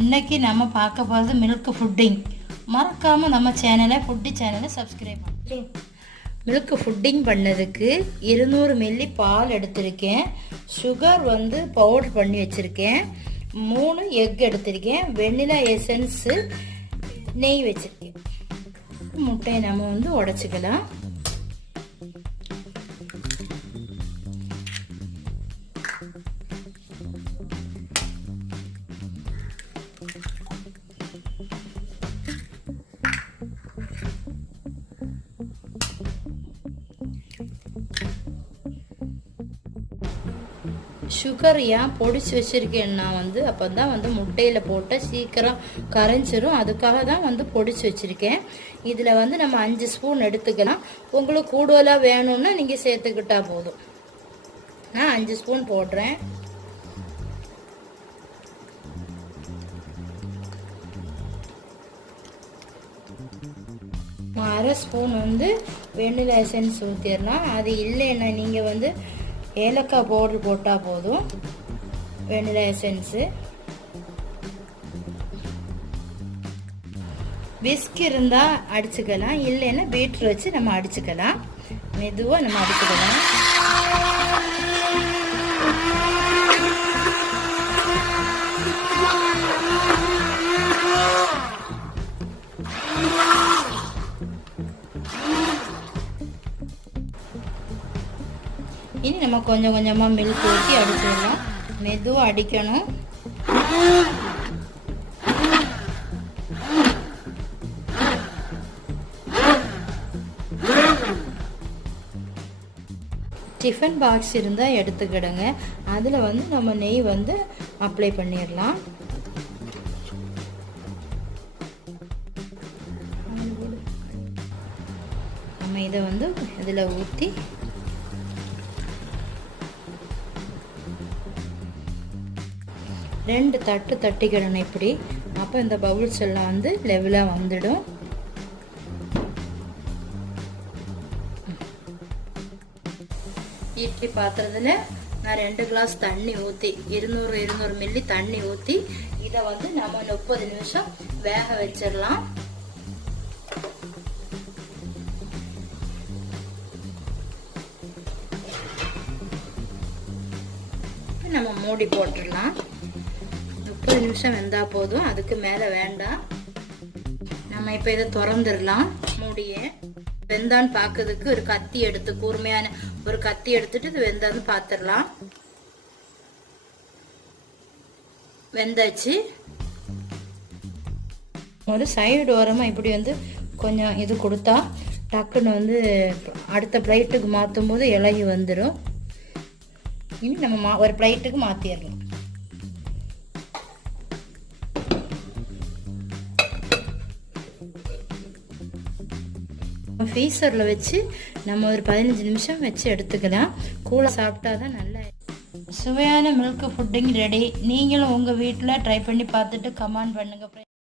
இன்றைக்கி நம்ம பார்க்க போகிறது மில்க் ஃபுட்டிங். மறக்காமல் நம்ம ஃபுட்டி சேனலை சப்ஸ்கிரைப் பண்ணி. மில்க் ஃபுட்டிங் பண்ணதுக்கு 200 மில்லி பால் எடுத்திருக்கேன். சுகர் பவுடர் பண்ணி வச்சுருக்கேன். 3 எக் எடுத்திருக்கேன். வெண்ணிலா எசன்ஸு, நெய் வச்சுருக்கேன். முட்டையை நம்ம உடைச்சிக்கலாம். சுகர் ஏன் பொடிச்சு வச்சுருக்கேன்னா அப்போ தான் முட்டையில் போட்டால் சீக்கிரம் கரைஞ்சிரும். அதுக்காக தான் பொடிச்சு வச்சுருக்கேன். இதில் நம்ம 5 ஸ்பூன் எடுத்துக்கலாம். உங்களுக்கு கூடுதலாக வேணும்னா நீங்கள் சேர்த்துக்கிட்டா போதும். நான் 5 ஸ்பூன் போடுறேன். அரை ஸ்பூன் வெண்ணிலா எசன்ஸ் ஊற்றிடலாம். அது இல்லைன்னா நீங்கள் ஏலக்காய் பவுடர் போட்டால் போதும். வெண்ணிலா எசன்ஸு, விஸ்க் இருந்தால் அடிச்சுக்கலாம். இல்லைன்னா பீட்ரு வச்சு நம்ம அடிச்சுக்கலாம். மெதுவாக நம்ம அடிச்சுக்கலாம். இனி நம்ம கொஞ்சம் கொஞ்சமாக மில்க் ஊற்றி அடிச்சிடலாம். மெதுவாக அடிக்கணும். டிஃபன் பாக்ஸ் இருந்தால் எடுத்துக்கிடுங்க. அதில் நம்ம நெய் அப்ளை பண்ணிடலாம். நம்ம இதை இதில் ஊற்றி ரெண்டு தட்டு தட்டிக்கிடணும் இப்படி. அப்போ இந்த பவுல்ஸ் எல்லாம் லெவலாக வந்துடும். இட்லி பாத்திரத்தில் நான் 2 கிளாஸ் தண்ணி ஊற்றி 200 மில்லி தண்ணி ஊற்றி இதை நம்ம 30 நிமிஷம் வேக வச்சிடலாம். நம்ம மூடி போட்டுடலாம். 30 நிமிஷம் வெந்தால் போதும், அதுக்கு மேலே வேண்டாம். நம்ம இப்போ இதை திறந்துடலாம். மூடியே வெந்தான்னு பார்க்கறதுக்கு ஒரு கத்தி எடுத்து, கூர்மையான ஒரு கத்தி எடுத்துட்டு இது வெந்தான்னு பார்த்துடலாம். வெந்தாச்சு. ஒரு சைடு ஓரமாக இப்படி கொஞ்சம் இது கொடுத்தா டக்குன்னு அடுத்த பிளேட்டுக்கு மாற்றும் போது இலகி வந்துடும். இனி நம்ம ஒரு பிளேட்டுக்கு மாற்றிடலாம். ஃப்ரீசரில் வச்சு நம்ம ஒரு 15 நிமிஷம் வச்சு எடுத்துக்கலாம். கூழை சாப்பிட்டா தான் நல்லா. சுவையான மில்க் ஃபுட்டிங் ரெடி. நீங்களும் உங்கள் வீட்டில் ட்ரை பண்ணி பார்த்துட்டு கமெண்ட் பண்ணுங்கள்.